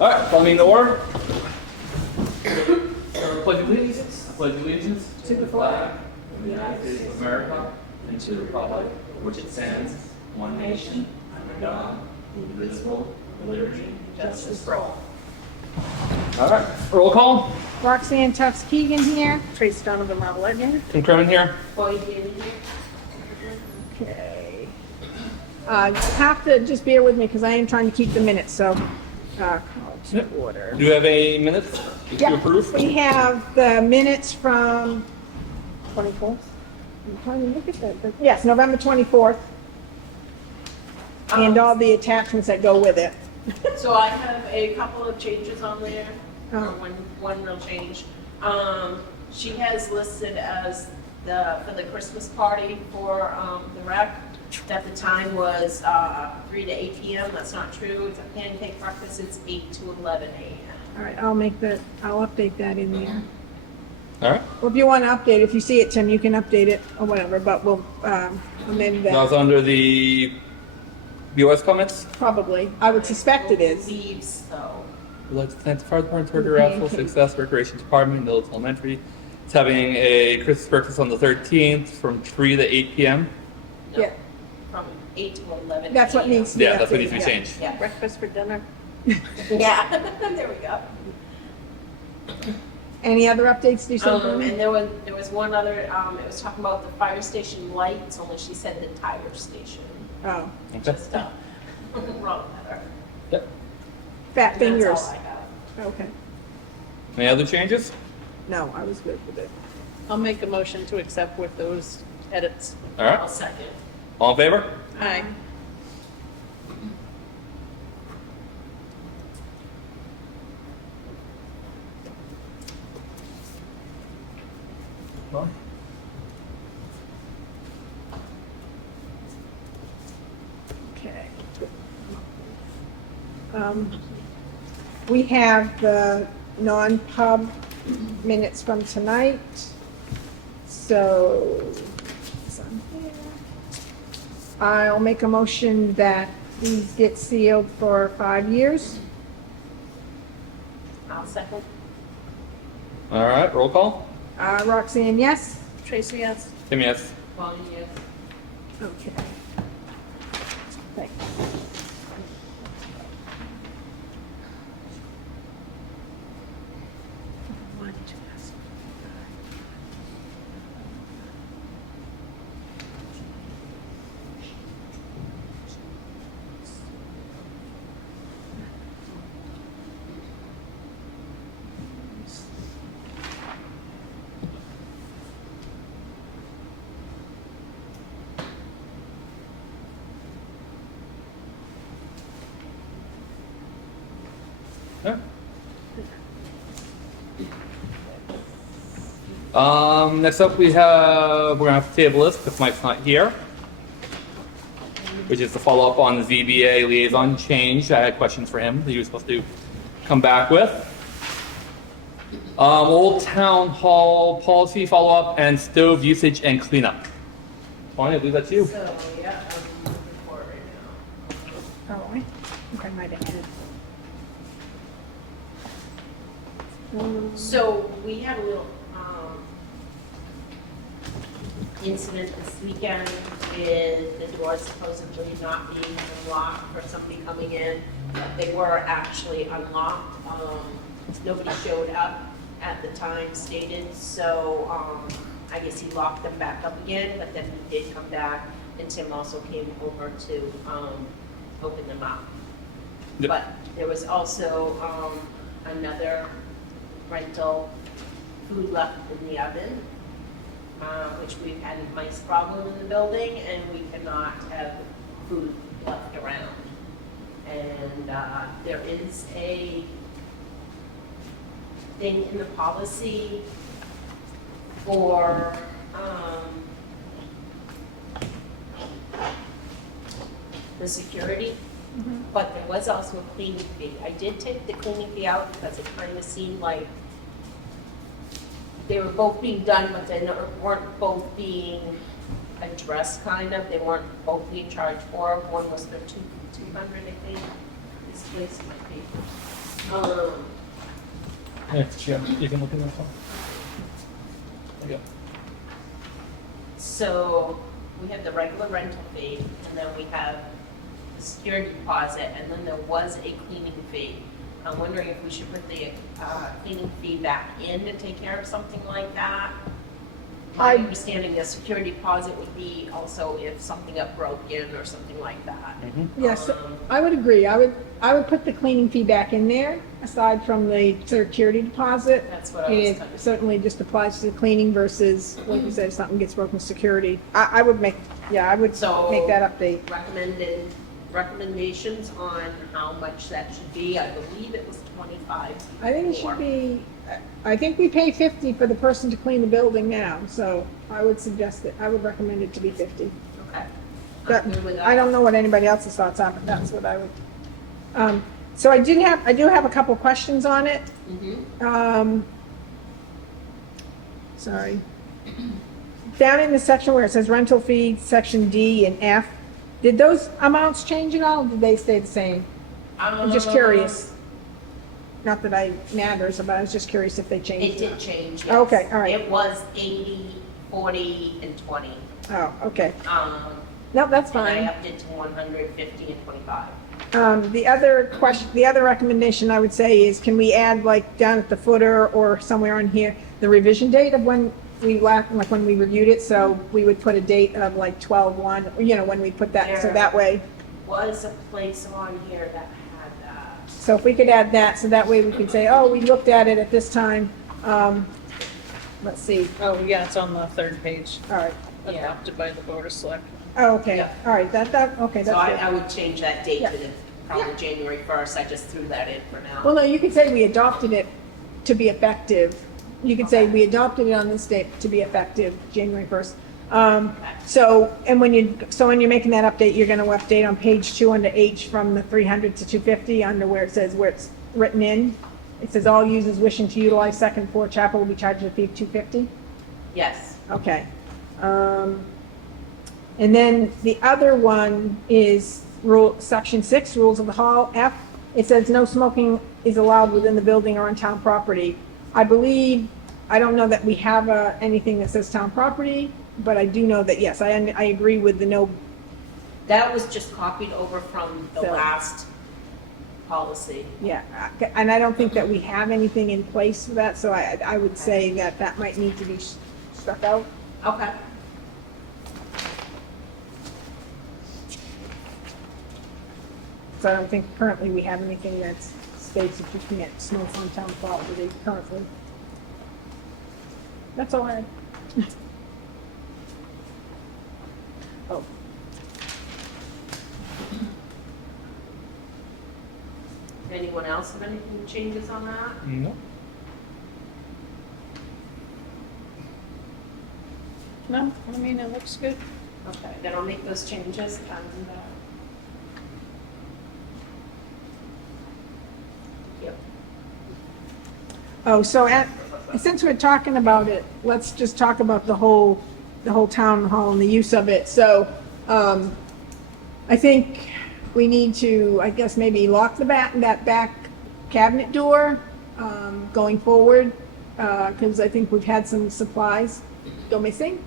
All right, following the order. Pledge of allegiance. I pledge allegiance to the flag of the United States of America and to the republic for which it stands, one nation, under God, indivisible, with liberty and justice for all. All right, roll call. Roxanne Tufts Keegan here. Trace Donovan Marvelette here. Tim Kremen here. Okay. You have to just bear with me because I am trying to keep the minutes, so call to Yep. order. Do you have a minute to approve? We have the minutes from 24th. I'm trying to look at that. Yes, November 24th. And all the attachments that go with it. So I have a couple of changes on there, Oh. or one real change. She has listed as for the Christmas party for the rec, that the time was 3 to 8 p.m. That's not true. It's a pancake breakfast. It's 8 to 11 a.m. All right, I'll update that in there. All right. Well, if you want to update, if you see it, Tim, you can update it or whatever, but we'll amend That was that. under the BOS comments. Probably. I would suspect it is. Believes so. We'd like to thank the fire department for their raffle success, recreation department, Middleton Elementary. It's having a Christmas breakfast on the 13th from 3 to 8 p.m. No, Yeah. From 8 to 11. That's what a.m. needs to be Yeah, that's what needs to be updated, yeah. changed. Yeah. Breakfast for dinner. Yeah. There we go. Any other updates, do you say? And there was one other. It was talking about the fire station lights. Only she said the tire station. Oh, Okay. Just wrong letter. Yep. fat fingers. That's all I got. Okay. Any other changes? No, I was good with it. I'll make a motion to accept with those edits. All I'll right. second. All in favor? Aye. Okay. We have the non-pub minutes from tonight. So, it's on here. I'll make a motion that these get sealed for 5 years. I'll second. All right, roll call. Roxanne, yes? Tracy, yes. Tim, yes. Bonnie, yes. Okay. Thanks. Yeah. Next up we're gonna have to table this because Mike's not here, which is to follow up on the ZBA liaison change. I had questions for him that he was supposed to come back with. Old Town Hall policy follow-up and stove usage and cleanup. Bonnie, I believe that's you. So, yeah, I'm looking for it right now. Oh, I think I might have had. So we had a little incident this weekend with the doors supposedly not being unlocked for somebody coming in. They were actually unlocked. Nobody showed up at the time stated, so I guess he locked them back up again, but then he did come back, and Tim also came over to open them up. Yep. But there was also another rental food left in the oven, which we've had a mice problem in the building, and we cannot have food left around. And there is a thing in the policy for the security. But there was also a cleaning fee. I did take the cleaning fee out because it kind of seemed like they were both being done, but they weren't both being addressed, kind of. They weren't both being charged for. One was for $200, I think. This place might be. Yeah, you can look at that one. There you go. So we have the regular rental fee, and then we have the security deposit, and then there was a cleaning fee. I'm wondering if we should put the cleaning fee back in to take care of something like that. My understanding, the security deposit would be also if something got broken or something like that. Yes, I would agree. I would put the cleaning fee back in there, aside from the security deposit. That's what I was It kind of. certainly just applies to the cleaning versus, like you said, if something gets broken, security. I would make, I would So- make that update. Recommendations on how much that should be. I believe it was 25. I think it should be, I think we pay 50 for the person to clean the building now, so I would suggest it, I would recommend it to be 50. Okay. That, I'm good with that. I don't know what anybody else's thoughts are, but that's what I would. So I do have a couple questions on it. Mhm. Sorry. Down in the section where it says rental fee, section D and F, did those amounts change at all, or did they stay the same? I'm just curious. Not that it matters, but I was just curious if they It changed. did change, yes. Okay, all right. It was 80, 40, and 20. Oh, okay. Um, No, that's and I fine. upped it to 150 and 25. The other question, the other recommendation I would say is, can we add like down at the footer or somewhere on here, the revision date of when we left, like when we reviewed it, so we would put a date of like 12/1, when we put that, so that way. Was a place on here that had that. So if we could add that, so that way we could say, oh, we looked at it at this time. Let's see, Oh, yeah, it's on the third page, all right. Yeah. adopted by the Board of Selectmen. Oh, okay, Yeah. all right, okay, So that's I good. would change that date Yeah. to probably January 1st. I just threw that in for now. Well, no, you could say we adopted it to be effective. You could say we adopted it on this date to be effective January 1st. So when you're making that update, you're gonna update on page 2 under H from the 300 to 250 under where it says, where it's written in. It says all users wishing to utilize second floor chapel will be charged a fee of $250. Yes. Okay. And then the other one is section 6, rules of the hall, F. It says no smoking is allowed within the building or on town property. I don't know that we have anything that says town property, but I do know that, yes, I agree with the no. That was just copied over from the So- last policy. Yeah, and I don't think that we have anything in place for that, so I would say that might need to be struck out. Okay. So I don't think currently we have anything that states that you can't smoke on town property currently. That's all I had. Oh. Anyone else have any changes on that? No. No, I mean, it looks good. Okay, then I'll make those changes and, yep. Oh, so since we're talking about it, let's just talk about the whole town hall and the use of it. So, I think we need to, I guess, maybe lock that back cabinet door, going forward, because I think we've had some supplies go missing.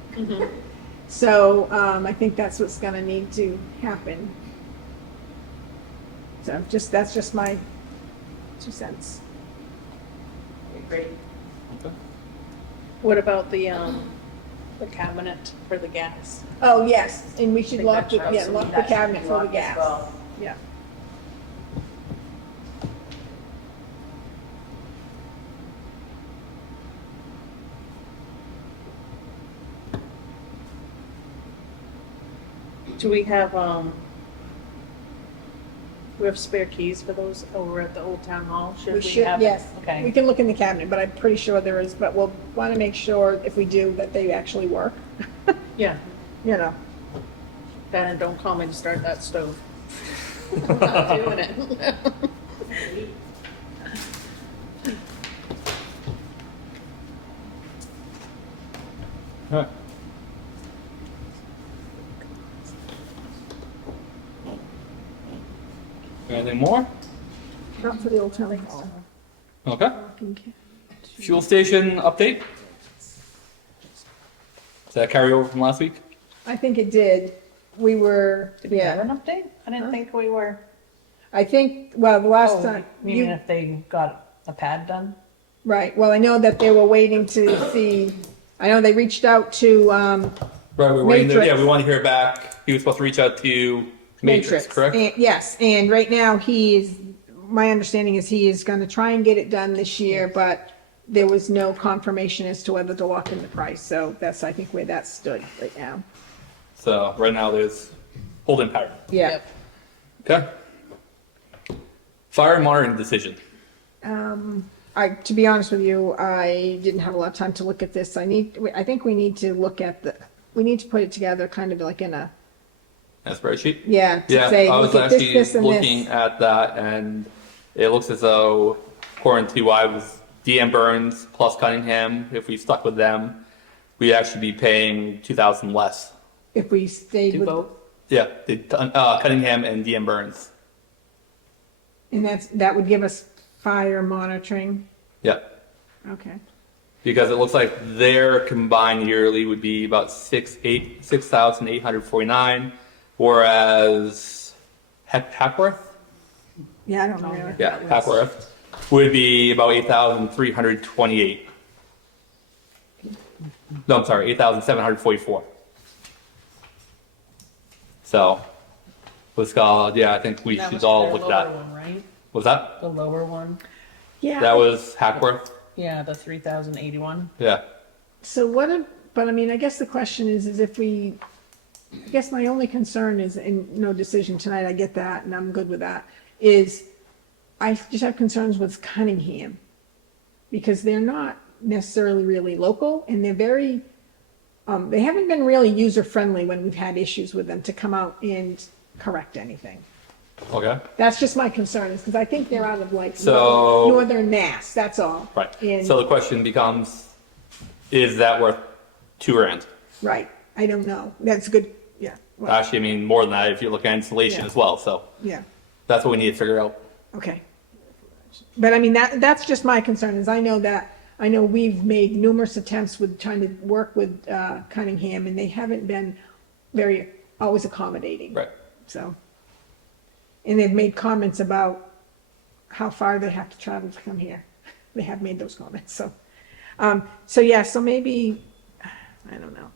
So, I think that's what's gonna need to happen. So that's just my 2 cents. Great. Okay. What about the cabinet for the gas? Oh, yes, and we should Think lock that the, should- lock the That should cabinet be for the locked as gas. well. Yeah. Do we have spare keys for those over at the old town hall? We should, have? yes. We Okay, can look in the cabinet, but I'm pretty sure there is, but we'll want to make sure if we do that they actually work, yeah. you know. And don't call me to start that stove. I'm not doing it. All right. Anything more? not for the old town hall. Okay. Okay. Fuel station update. Does that carry over from last week? I think it did. We were, Did we have yeah, an update? I didn't think we were. I think, well, the last Oh, time, you mean if they got a pad done? right, well, I know that they were waiting to see, I know they reached out to, Right, we're waiting. Matrix. Yeah, we want to hear back. He was supposed to reach out to Matrix, correct? And- yes, and right now my understanding is he is gonna try and get it done this year, but there was no confirmation as to whether to lock in the price, so that's, I think, where that stood right now. So right now there's holding pattern. Yeah. Okay. Fire monitoring decision. To be honest with you, I didn't have a lot of time to look at this. I think we need to look at we need to put it together kind of like in a, That spreadsheet? yeah, to Yeah, say, I was look at this, actually this, and looking this. at that, and it looks as though, according to I was DM Burns plus Cunningham, if we stuck with them, we'd actually be paying $2,000 less. If we stayed Do with, both? Yeah, Cunningham and DM Burns. and that would give us fire monitoring. Yeah, Okay. because it looks like their combined yearly would be about 6,849, whereas Hackworth, Yeah, I don't know. what yeah, that was. Hackworth would be about 8,328. No, I'm sorry, 8,744. So, yeah, I think we That should was all their look at lower that. one, right? Was that? The lower one? Yeah. That was Hackworth? Yeah, the 3,081. Yeah. So but I mean, I guess the question is if I guess my only concern is, and no decision tonight, I get that, and I'm good with that, is I just have concerns with Cunningham. Because they're not necessarily really local, and they're very, they haven't been really user-friendly when we've had issues with them to come out and correct anything. Okay. That's just my concern, is because I think they're out of like So- northern Mass, that's all. Right. And, So the question becomes, is that worth $2,000? right, I don't know, that's good, yeah, well, Actually, I mean, more than that if you look at installation Yeah. as well. So yeah, that's what we need to figure out. okay. But I mean, that's just my concern, is I know we've made numerous attempts with trying to work with Cunningham, and they haven't been always accommodating. Right. So, and they've made comments about how far they have to travel to come here. They have made those comments, so. So maybe, I don't know.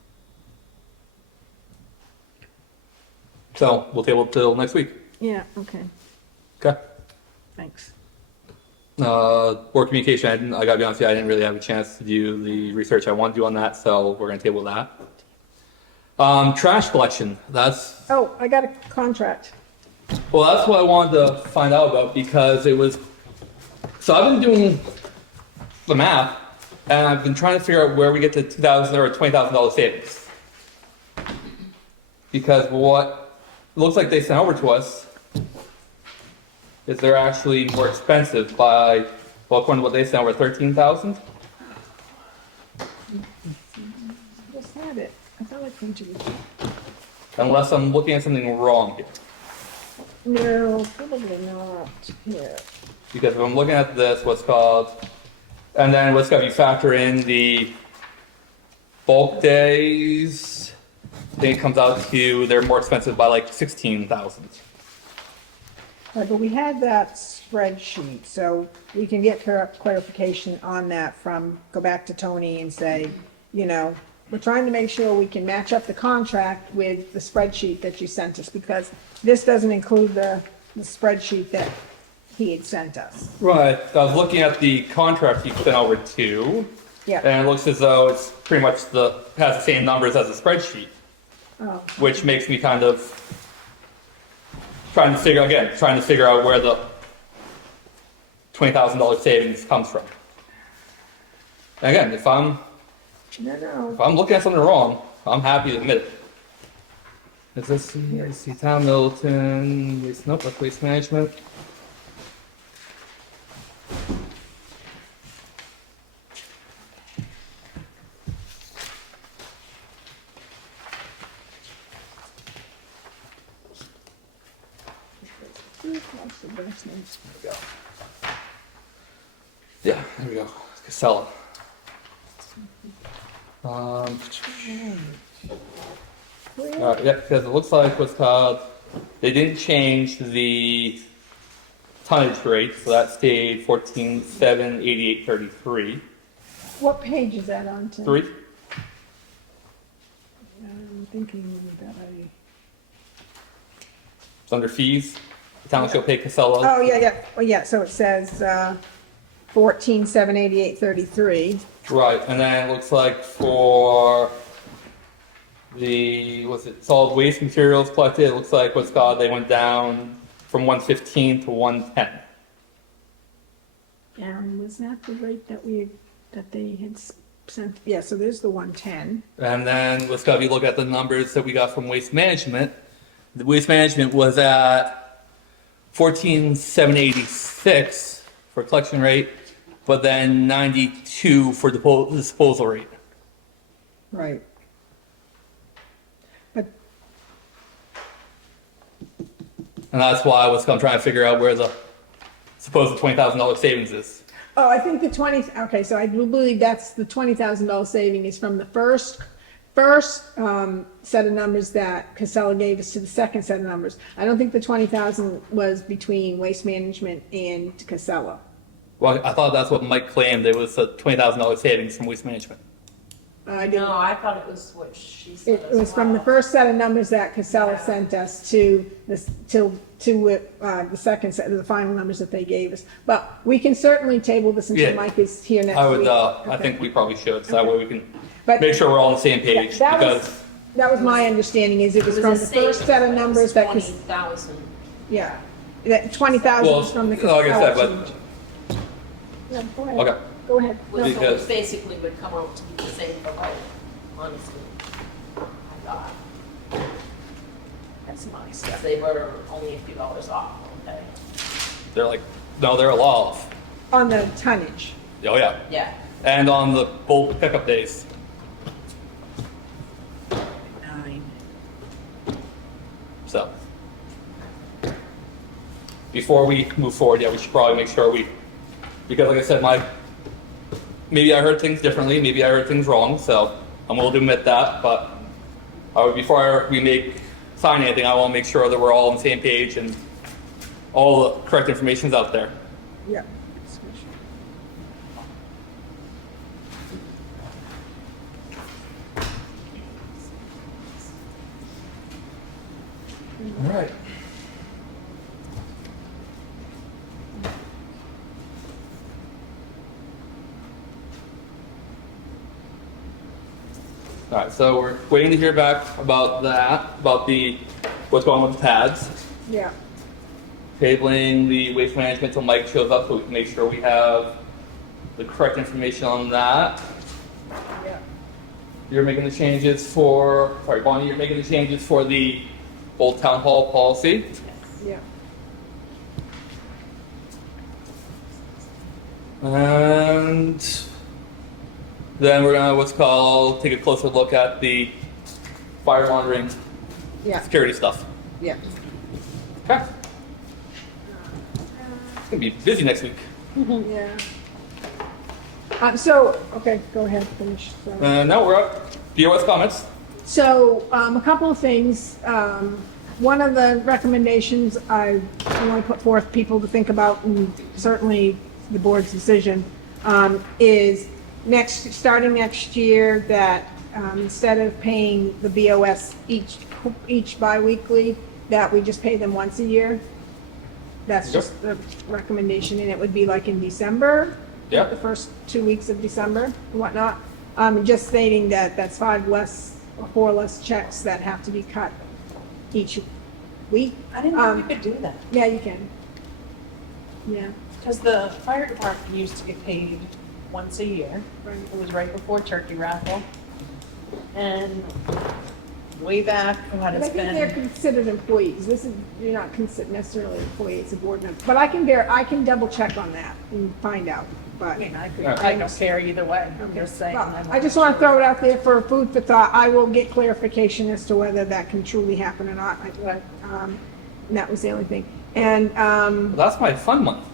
So we'll table it till next week. Yeah, okay, Okay. thanks. Board communication, I gotta be honest with you, I didn't really have a chance to do the research I want to do on that, so we're gonna table that. Trash collection, Oh, I got a contract. well, that's what I wanted to find out about because so I've been doing the math and I've been trying to figure out where we get the $2,000 or $20,000 savings. Because what it looks like they sent over to us is they're actually more expensive by, well, according to what they sent over, 13,000. Just had it. I thought I printed it. Unless I'm looking at something wrong here. No, probably not. Here. Because if I'm looking at this, what's called, and then what's got, you factor in the bulk days, I think it comes out to, they're more expensive by like 16,000. Right, but we had that spreadsheet, so we can get clarification on that go back to Tony and say, we're trying to make sure we can match up the contract with the spreadsheet that you sent us, because this doesn't include the spreadsheet that he had sent us. Right, I was looking at the contract you sent over to, Yeah. and it looks as though it's pretty much has the same numbers as the spreadsheet, Oh, which makes me kind of trying to figure out where the $20,000 savings comes from. And again, if I'm no. looking at something wrong, I'm happy to admit it. Is this, I see town Middleton, nope, that's waste management. There we go. Yeah, there we go. Casella. Yeah, because it looks like what's called, they didn't change the tonnage rate, so that stayed 14,788.33. What page is that on to? 3. I'm thinking that It's under fees. The town shall pay Casella. Oh, yeah. Well, yeah, so it says, 14,788.33. Right, and then it looks like for the, was it solid waste materials collected, it looks like what's called, they went down from 115 to 110. And was that the rate that they had sent? Yeah, so there's the 110. And then let's go, if you look at the numbers that we got from Waste Management, the Waste Management was at 14,786 for collection rate, but then 92 for disposal rate. Right. But, And that's why I'm trying to figure out where the supposed $20,000 savings is. oh, I think okay, so I do believe that's the $20,000 saving is from the first set of numbers that Casella gave us to the second set of numbers. I don't think the 20,000 was between Waste Management and Casella. Well, I thought that's what Mike claimed. There was a $20,000 savings from Waste Management. I didn't. No, I thought it was what she said. It was from the first set of numbers that Casella sent us to this, the second set, the final numbers that they gave us. But we can certainly table this until Yeah. Mike is here next I would. week. I think we probably should, so that way we can But- make sure we're all on the same page. That was- Because That was my understanding, is it was It from was the a first set of numbers that, 20,000. yeah, that 20,000 was from the like I said, Casella. but No, go ahead. okay. Go ahead. Which No, Because- basically would come out to be the same for both, honestly. I thought, That's my because stuff. they were only a few dollars off, okay? They're like, no, they're a lot off. On the tonnage. Oh yeah, Yeah. and on the bulk pickup days. 9. So before we move forward, yeah, we should probably make sure because like I said, maybe I heard things differently, maybe I heard things wrong, so I'm willing to admit that. But before we sign anything, I want to make sure that we're all on the same page and all the correct information's out there. Yeah. All right. All right, so we're waiting to hear back about what's going on with the pads. Yeah. Tabling the waste management till Mike shows up so we can make sure we have the correct information on that. Yeah. You're making the changes Bonnie, you're making the changes for the Old Town Hall policy. Yeah. And then we're gonna take a closer look at the fire monitoring Yeah. security stuff. Yeah. Okay. It's gonna be busy next week. Yeah. Okay, go ahead, finish. Sorry. Now we're up. BOS comments. So, a couple of things. One of the recommendations I want to put forth people to think about, and certainly the board's decision, is starting next year, that instead of paying the BOS each biweekly, that we just pay them once a year. That's just the recommendation, and it would be like in December. Yep. The first 2 weeks of December and whatnot. Just stating that that's 4 less checks that have to be cut each week. I didn't know you could do that, Yeah, you can. Yeah. because the fire department used to get paid once a year. Right. It was right before turkey raffle. And way back, But I think they're considered employees. You're not considered necessarily an employee, it's a board member. But I can double check on that and find out, but. I mean, I Yeah. don't care either way, I'm Okay. just saying. Well, I just want to throw it out there for food for thought. I will get clarification as to whether that can truly happen or not. And that was the only thing. And, That's my fun month.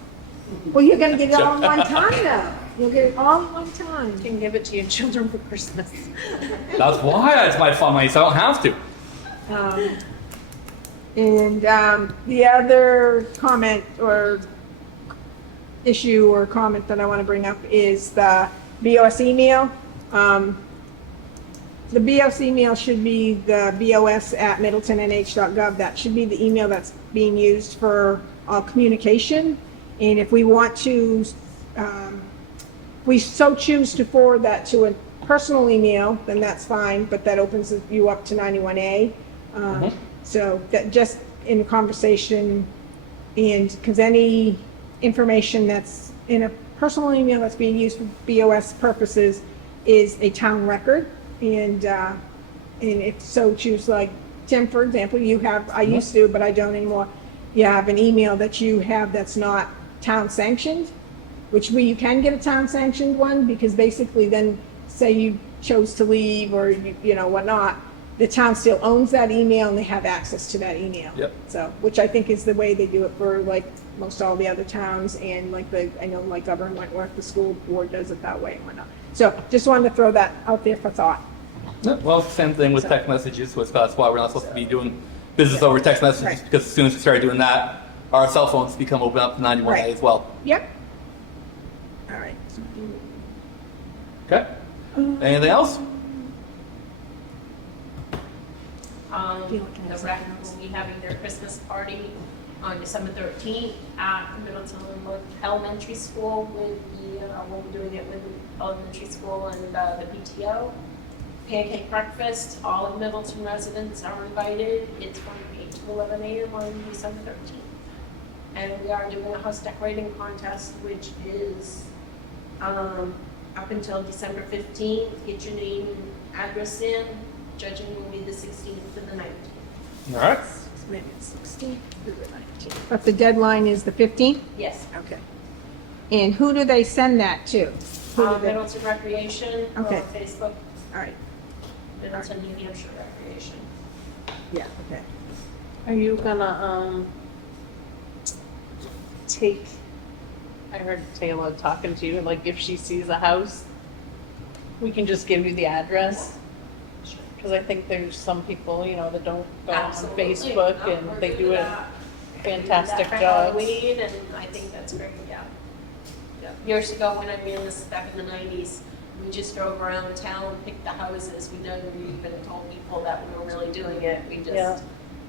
Well, you're gonna get it all in one time though. You'll get it all in one time. You can give it to your children for Christmas. That's why it's my fun money, so I don't have to. The other comment or issue or comment that I want to bring up is the BOS email. The BOS email should be the bos@middletonnh.gov. That should be the email that's being used for all communication. And if we want to, we so choose to forward that to a personal email, then that's fine, but that opens you up to 91A. So that just in a conversation, and because any information that's in a personal email that's being used for BOS purposes is a town record. And if so choose, like Tim, for example, you have, I used to, but I don't anymore. You have an email that you have that's not town sanctioned, which you can get a town sanctioned one, because basically then say you chose to leave or you know whatnot, the town still owns that email and they have access to that email. Yep. So, which I think is the way they do it for like most all the other towns, and like I know like Governor Wentworth, the school board does it that way and whatnot. So just wanted to throw that out there for thought. Yeah, well, same thing with text messages, so that's why we're not supposed to be doing business over text messages, Right. because as soon as we start doing that, our cell phones become open up to 91A Right. as well. Yep. All right. Okay? Anything else? The rec will be having their Christmas party on December 13th at Middleton Elementary School with we'll be doing it with the elementary school and the PTO. Pancake breakfast, all of Middleton residents are invited. It's from 8 to 11 a.m. on December 13th. And we are doing a house decorating contest, which is up until December 15th. Get your name and address in. Judging will be the 16th and the 19th. All right. Maybe it's 16th or the 19th. But the deadline is the 15th? Yes. Okay. And who do they send that to? Who do they- Middleton Recreation Okay. on Facebook. All right. Middleton, New Hampshire Recreation. Yeah, okay. Are you gonna, I heard Taylor talking to you, like if she sees a house, we can just give you the address? Because I think there's some people, you know, that don't go on Absolutely. Facebook No, and we're they good do with a that. fantastic For job. Halloween, and I think that's great, yeah. Years ago, when I ran this back in the 90s, we just drove around town, picked the houses. We never even told people that we were really doing it. We Yeah. just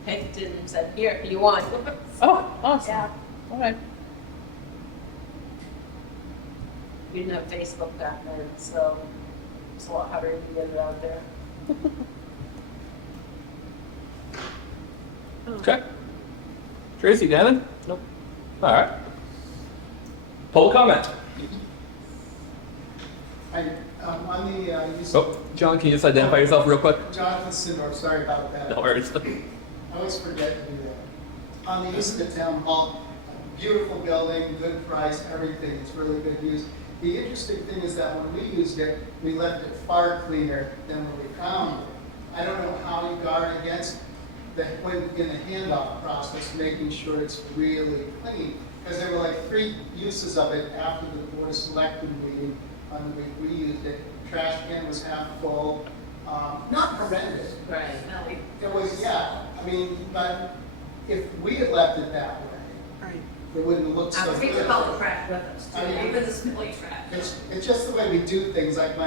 picked and said, here, you want. Oh, awesome. Yeah. All right. We didn't have Facebook back then, so it's a lot harder to get it out there. Okay. Tracy, Dannon? Nope. All right. Public comment. On the use Oh, John, can you just identify yourself real quick? Jonathan Sindor, sorry about that. No worries. I always forget to do that. On the use of the town hall, beautiful building, good price, everything, it's really good use. The interesting thing is that when we used it, we left it far cleaner than when we found it. I don't know how you guard against when in the handoff process, making sure it's really clean. Because there were like 3 uses of it after the Board of Selectmen meeting on the week we used it. Trash can was half full, not horrendous. Right. It was, yeah, I mean, but if we had left it that way, Right. it wouldn't have looked so Take the good. color trash with us, I too, mean- even the smelly trash. It's just the way we do things, like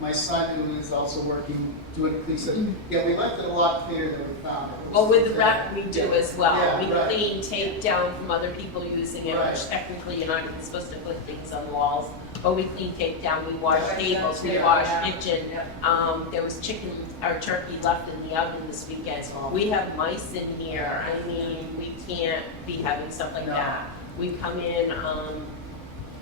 my son who is also working, doing police, said, yeah, we left it a lot cleaner than we found it. Well, with the rec, we do as well. Yeah, We right. clean tape down from other people using it, Right. which technically you're not even supposed to put things on the walls. But we clean tape down, we wash Right, tables, we yeah, wash yeah. kitchen. Yeah. There was chicken or turkey left in the oven this weekend. We have mice in here. I mean, we can't be having stuff like No. that. We come in,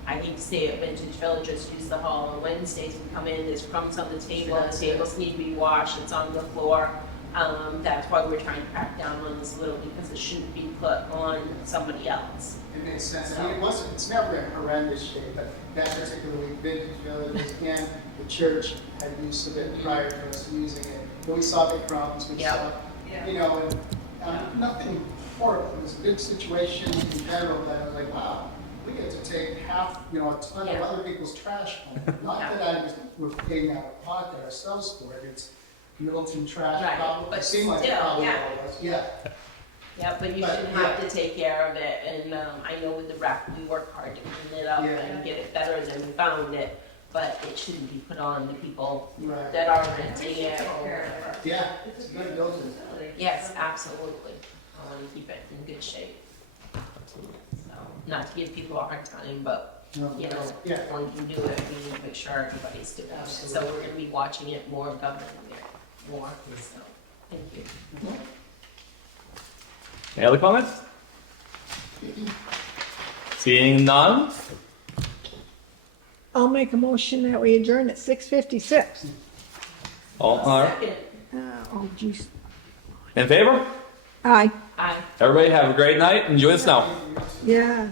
I hate to say it, Vintage Villagers use the hall on Wednesdays. We come in, there's crumbs on the table, the tables need to be washed, it's on the floor. That's why we're trying to crack down on this a little, because it shouldn't be put on somebody else. It makes sense. I mean, it's never in horrendous shape, but that particular week, Vintage Villages and the church had use of it prior to us using it. But we saw the crumbs, we Yeah. saw, Yeah. you know, and nothing horrible. It was a good situation in general that I was like, wow, we get to take half, a ton of Yeah. other people's trash home. Not that we're paying out of pocket ourselves for it, it's Middleton trash, Right, probably, but it seemed like it still, probably yeah. all was, yeah. Yeah, but you But, shouldn't have to take care of it, and, I know with the wrap, we work hard to clean it up Yeah. and get it better than we found it, but it shouldn't be put on the people Right. that are renting it or whatever. Yeah, it's a good building. Yes, absolutely. I want to keep it in good shape. So, not to give people a hard time, but, No, you know, Yeah, when you do it, we need to make sure everybody's doing it. So we're gonna be watching it more, governing it more, so, thank you. Any other comments? Seeing none? I'll make a motion that we adjourn at 6:56. All Second, Oh, geez. in favor? Aye, aye. Everybody have a great night. Enjoy the snow. yeah.